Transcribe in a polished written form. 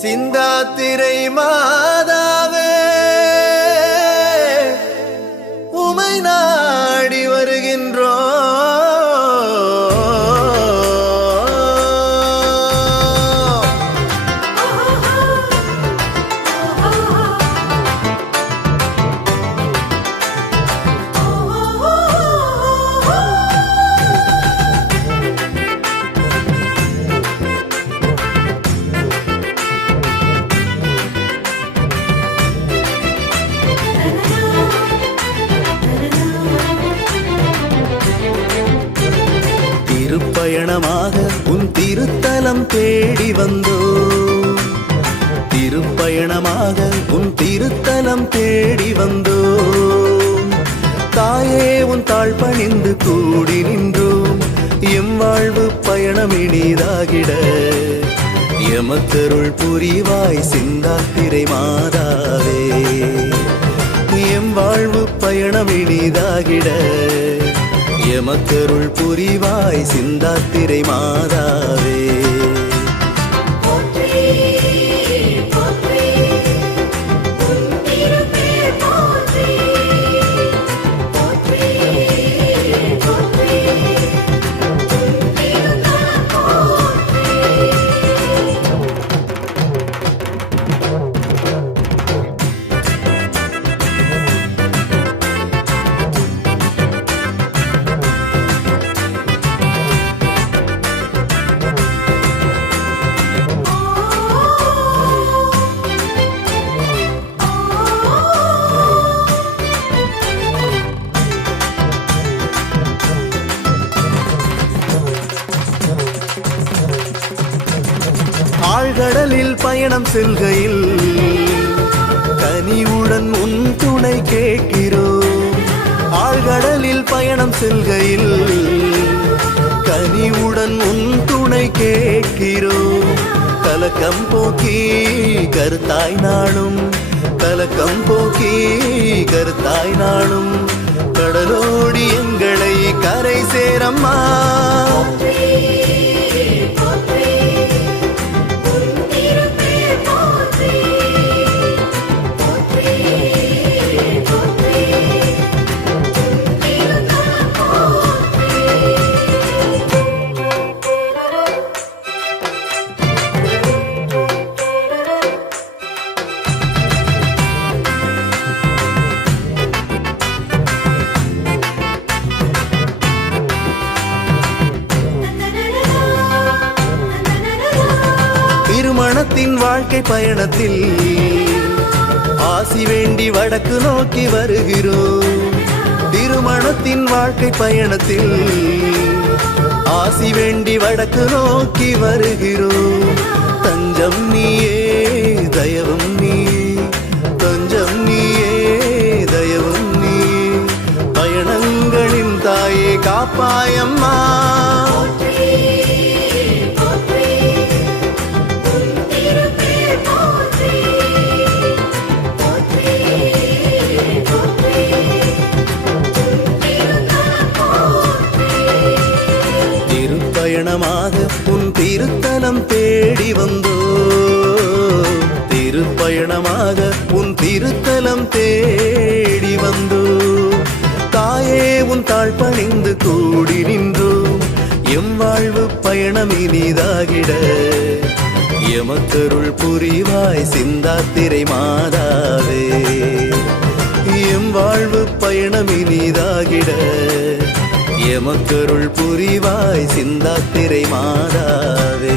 சிந்தாத்திரை மாதாவே உமை நாடி வருகின்றோம். திருப்பயணமாக உன் திருத்தலம் தேடி வந்தோ. திருப்பயணமாக உன் திருத்தலம் தேடி வந்தோ. தாயே உன் தாழ் பணிந்து கூடி நின்றோம். எம் வாழ்வு பயணம் இனிதாகிட எமக்கருள் புரிவாய் சிந்தாத்திரை மாதாவே. எம் வாழ்வு பயணம் இனிதாகிட எமக்கருள் புரிவாய் சிந்தாத்திரை மாதாவே. ஆழ்கடலில் பயணம் செல்கையில் கனிவுடன் உன் துணை கேட்கிறோம். ஆழ்கடலில் பயணம் செல்கையில் கனிவுடன் உன் துணை கேட்கிறோம். கலக்கம் போக்கி கருத்தாய் நாளும், கலக்கம் போக்கி கருத்தாய் நாளும், கடலோடி எங்களை கரை சேரம்மா. திருமணத்தின் வாழ்க்கை பயணத்தில் ஆசி வேண்டி வடக்கு நோக்கி வருகிறோம். திருமணத்தின் வாழ்க்கை பயணத்தில் ஆசி வேண்டி வடக்கு நோக்கி வருகிறோம். தஞ்சம் நீயே தயவும் நீ, தஞ்சம் நீயே தயவும் நீ, பயணங்களின் தாயே காப்பாயம்மா. திருப்பயணமாக உன் திருத்தலம் தேடி வந்தோ. திருப்பயணமாக உன் திருத்தலம் தேடி வந்தோ. தாயே உன் தாழ் பணிந்து கூடி நின்றோம். எம் வாழ்வு பயணம் இனிதாகிட எமக்கருள் புரிவாய் சிந்தாத்திரை மாதாவே. எம் வாழ்வு பயணம் இனிதாகிட எமக்கருள் புரிவாய் சிந்தாத்திரை மாதாவே.